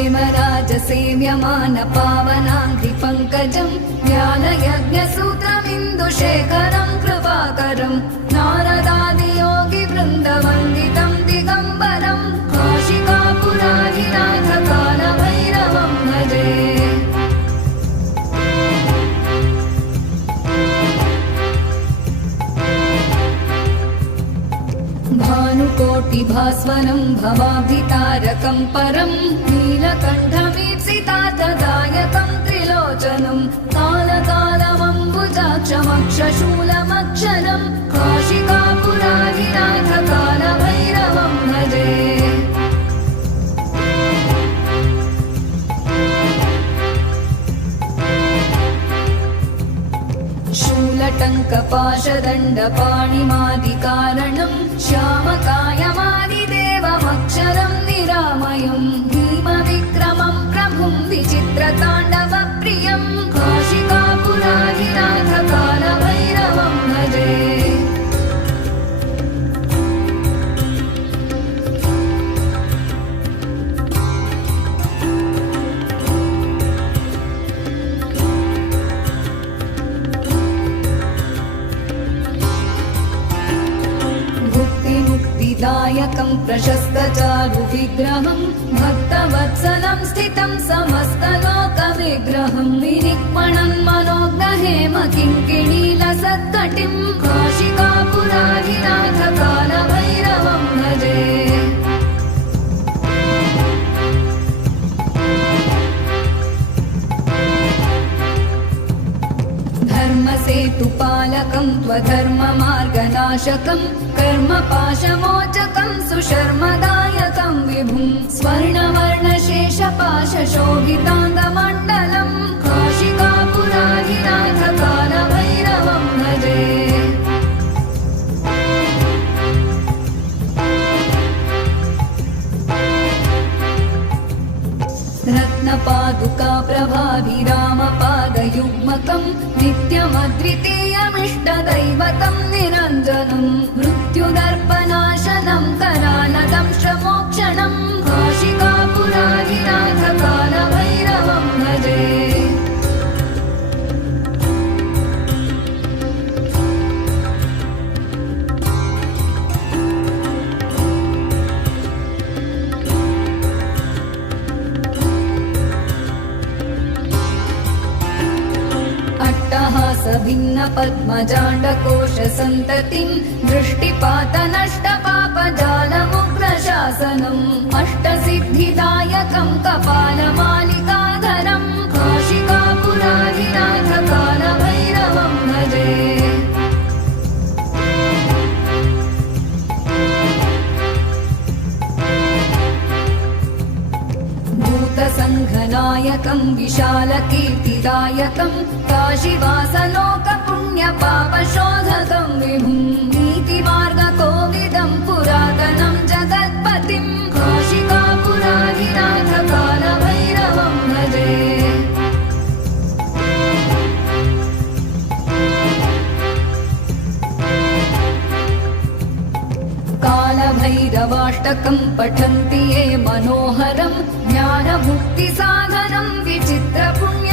क्षेमराजसेव्यमान पावनाङ्घ्रिपङ्कजम् ज्ञानयज्ञसूत्रमिन्दुशेखरम् कृपाकरम् नारदादियोगिवृन्दवन्दितम् दिगम्बरम् काशिकापुराधिनाथकालभैरवम् भजे। भानुकोटिभास्वरम् भवाब्धितारकम् परम् नीलकण्ठमीप्सितार्थदायकम् त्रिलोचनम् कालकालमम्बुजाक्षमक्षशूलमक्षरम् काशिकापुराधिनाथकालभैरवम् भजे। शूलटङ्कपाशदण्डपाणिमादिकारणम् श्यामकायमादिदेवमक्षरम् निरामयम् भीमविक्रमम् प्रभुम् विचित्रताण्डवप्रियम् काशिकापुराधिनाथकालभैरवम् भजे। दायकं प्रशस्तचारुविग्रहम् भक्तवत्सलं स्थितं समस्तलोकविग्रहम् विनिक्मणन् मनोग्रहेम किङ्किणीलसत्कटिं काशिकापुराधिनाथकालभैरवम् भजे। धर्मसेतुपालकम् त्वधर्ममार्गनाशकम् कर्मपाशमोचकम् सुशर्मदायकम् विभुम् स्वर्णवर्णशेषपाशशोभिताङ्गमण्डलम् काशिकापुराधिनाथकालभैरवम् भजे। रत्नपादुका प्रभाभिरामपादयुग्मकम् नित्यमद्वितीयमिष्टदैवतम् निरञ्जनम् मृत्युदर्पनाशनम् करालदंशमोक्षणम् काशिकापुराधिनाथकालभैरवम् भजे। भिन्न पद्मजाण्डकोश सन्ततिम् दृष्टिपातनष्टपापजालमुग्रशासनम् अष्टसिद्धिदायकम् कपालमालिकाधरम् काशिकापुराधिनाथकालभैरवम् भजे। भूतसङ्घनायकम् विशालकीर्तिदायकम् काशीवासलोकपुण्यपापशोधकम् विभुम् नीतिमार्गकोविदम् पुरातनम् जगत्पतिम् काशिकापुराधिनाथकालभैरवम् भजे। कालभैरवाष्टकम् पठन्ति ये मनोहरम् ज्ञानमुक्तिसाधनम् विचित्रपुण्य